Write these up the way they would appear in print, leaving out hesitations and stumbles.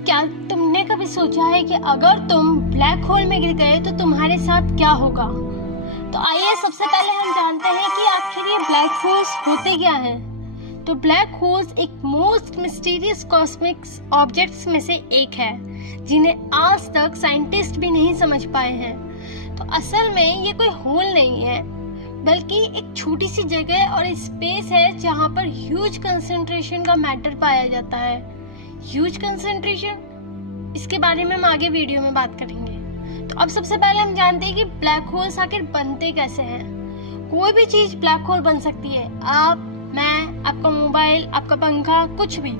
क्या तुमने कभी सोचा है कि अगर तुम ब्लैक होल में गिर गए तो तुम्हारे साथ क्या होगा? तो आइए सबसे पहले हम जानते हैं कि आखिर ये ब्लैक होल्स होते क्या हैं। तो ब्लैक होल्स एक मोस्ट मिस्टीरियस कॉस्मिक ऑब्जेक्ट्स में से एक है जिन्हें आज तक साइंटिस्ट भी नहीं समझ पाए हैं। तो असल में ये कोई होल नहीं है बल्कि एक छोटी सी जगह और स्पेस है जहाँ पर ह्यूज कंसंट्रेशन का मैटर पाया जाता है। ह्यूज कंसंट्रेशन, इसके बारे में हम आगे वीडियो में बात करेंगे। तो अब सबसे पहले हम जानते हैं कि ब्लैक होल्स आखिर बनते कैसे हैं। कोई भी चीज ब्लैक होल बन सकती है, आप, मैं, आपका मोबाइल, आपका पंखा, कुछ भी।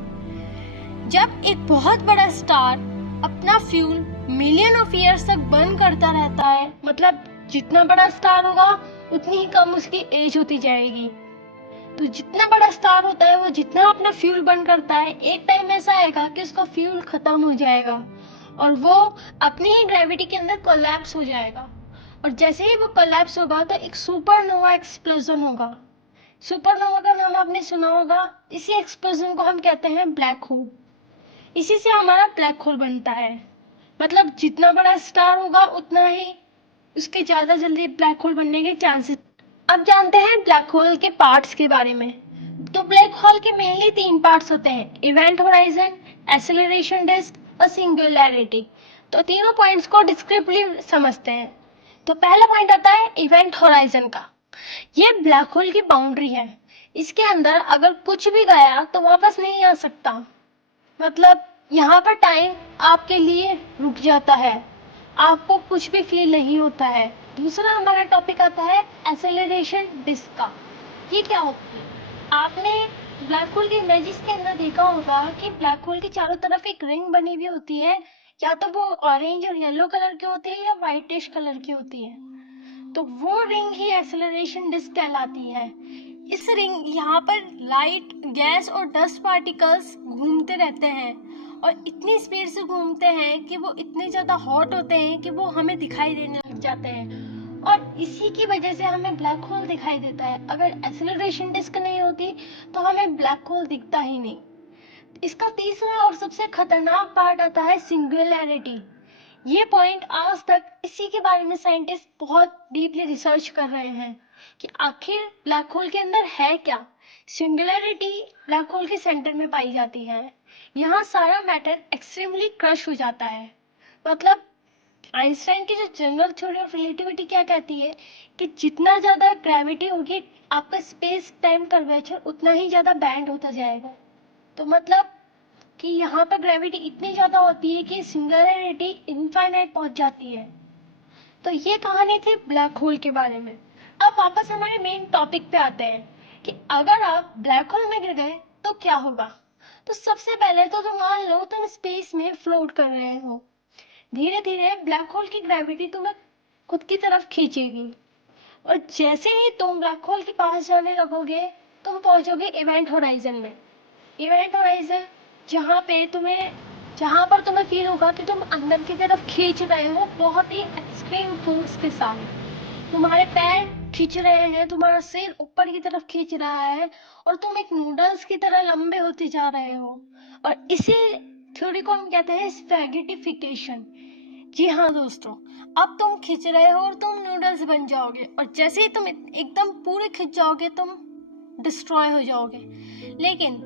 जब एक बहुत बड़ा स्टार अपना फ्यूल मिलियन ऑफ ईयर्स तक बर्न करता रहता है, मतलब जितना बड़ा स्टार होगा उतनी ही कम उसकी एज होती जाएगी। तो जितना बड़ा स्टार होता है वो जितना अपना फ्यूल बर्न करता है, एक टाइम ऐसा आएगा कि उसका फ्यूल खत्म हो जाएगा और वो अपनी ही ग्रेविटी के अंदर कोलैप्स हो जाएगा। और जैसे ही वो कोलैप्स होगा तो एक सुपरनोवा एक्सप्लोजन होगा। सुपरनोवा का नाम आपने सुना होगा। इसी एक्सप्लोजन को हम कहते हैं ब्लैक होल। इसी से हमारा ब्लैक होल बनता है। मतलब जितना बड़ा स्टार होगा उतना ही उसके ज्यादा जल्दी ब्लैक होल बनने के चांसेस। अब जानते हैं ब्लैक होल के पार्ट्स के बारे में। तो ब्लैक होल के मेनली 3 पार्ट्स होते हैं: इवेंट होराइजन, एक्सेलरेशन डिस्क और सिंगुलैरिटी। तो तीनों पॉइंट्स को डिस्क्रिप्टिवली समझते हैं। तो पहला पॉइंट आता है इवेंट होराइजन का। ये ब्लैक होल की बाउंड्री है। इसके अंदर अगर कुछ भी गया तो वापस नहीं आ सकता। मतलब यहाँ पर टाइम आपके लिए रुक जाता है, आपको कुछ भी फील नहीं होता है। दूसरा हमारा टॉपिक आता है एक्सेलरेशन डिस्क का। ये क्या होती है? आपने ब्लैक होल के इमेजेस के अंदर देखा होगा कि ब्लैक होल के चारों तरफ एक रिंग बनी हुई होती है, या तो वो ऑरेंज और येलो कलर की होती है या व्हाइटिश कलर की होती है। तो वो रिंग ही एक्सेलरेशन डिस्क कहलाती है। इस रिंग यहाँ पर लाइट, गैस और डस्ट पार्टिकल्स घूमते रहते हैं और इतनी स्पीड से घूमते हैं कि वो इतने ज्यादा हॉट होते हैं कि वो हमें दिखाई देने लग जाते हैं और इसी की वजह से हमें ब्लैक होल दिखाई देता है। अगर एक्सेलरेशन डिस्क नहीं होती तो हमें ब्लैक होल दिखता ही नहीं। इसका तीसरा और सबसे खतरनाक पार्ट आता है सिंगुलैरिटी। ये पॉइंट आज तक इसी के बारे में साइंटिस्ट बहुत डीपली रिसर्च कर रहे हैं कि आखिर ब्लैक होल के अंदर है क्या। सिंगुलैरिटी ब्लैक होल के सेंटर में पाई जाती है। यहाँ सारा मैटर एक्सट्रीमली क्रश हो जाता है। मतलब आइंस्टाइन की जो जनरल थ्योरी ऑफ रिलेटिविटी क्या कहती है कि जितना ज्यादा ग्रेविटी होगी आपका स्पेस टाइम कर्वेचर उतना ही ज्यादा बैंड होता जाएगा। तो मतलब कि यहाँ पर ग्रेविटी इतनी ज्यादा होती है कि सिंगुलैरिटी इनफाइनाइट पहुंच जाती है। तो ये कहानी थी ब्लैक होल के बारे में। अब वापस हमारे मेन टॉपिक पे आते हैं कि अगर आप ब्लैक होल में गिर गए तो क्या होगा। तो सबसे पहले तो तुम मान लो तुम स्पेस में फ्लोट कर रहे हो। धीरे धीरे ब्लैक होल की ग्रेविटी तुम्हें खुद की तरफ खींचेगी और जैसे ही तुम ब्लैक होल के पास जाने लगोगे तुम पहुंचोगे इवेंट होराइजन में। इवेंट होराइजन जहाँ पर तुम्हें फील होगा कि तुम अंदर की तरफ खींच रहे हो बहुत ही एक्सट्रीम फोर्स के साथ। तुम्हारे पैर खींच रहे हैं, तुम्हारा सिर ऊपर की तरफ खींच रहा है और तुम एक नूडल्स की तरह लंबे होते जा रहे हो। और इसी थ्योरी को हम कहते हैं स्पैगेटिफिकेशन। जी हाँ दोस्तों, अब तुम खींच रहे हो और तुम नूडल्स बन जाओगे और जैसे ही तुम एकदम पूरे खिंच जाओगे तुम डिस्ट्रॉय हो जाओगे। लेकिन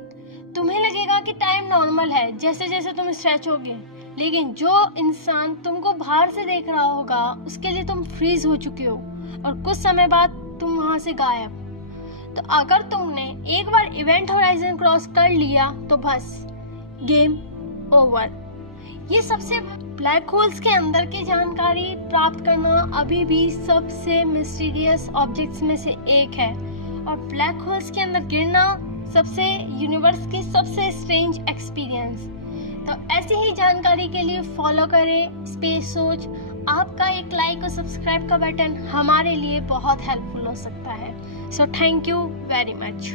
तुम्हें लगेगा कि टाइम नॉर्मल है जैसे जैसे तुम स्ट्रेच होगे, लेकिन जो इंसान तुमको बाहर से देख रहा होगा उसके लिए तुम फ्रीज हो चुके हो और कुछ समय बाद तुम वहां से गायब। तो अगर तुमने एक बार इवेंट होराइजन क्रॉस कर लिया तो बस गेम ओवर। ये सबसे ब्लैक होल्स के अंदर की जानकारी प्राप्त करना अभी भी सबसे मिस्टीरियस ऑब्जेक्ट्स में से एक है और ब्लैक होल्स के अंदर गिरना सबसे यूनिवर्स की सबसे स्ट्रेंज एक्सपीरियंस। तो ऐसी ही जानकारी के लिए फॉलो करें स्पेस सोच। आपका एक लाइक और सब्सक्राइब का बटन हमारे लिए बहुत हेल्पफुल हो सकता है। So thank you very much.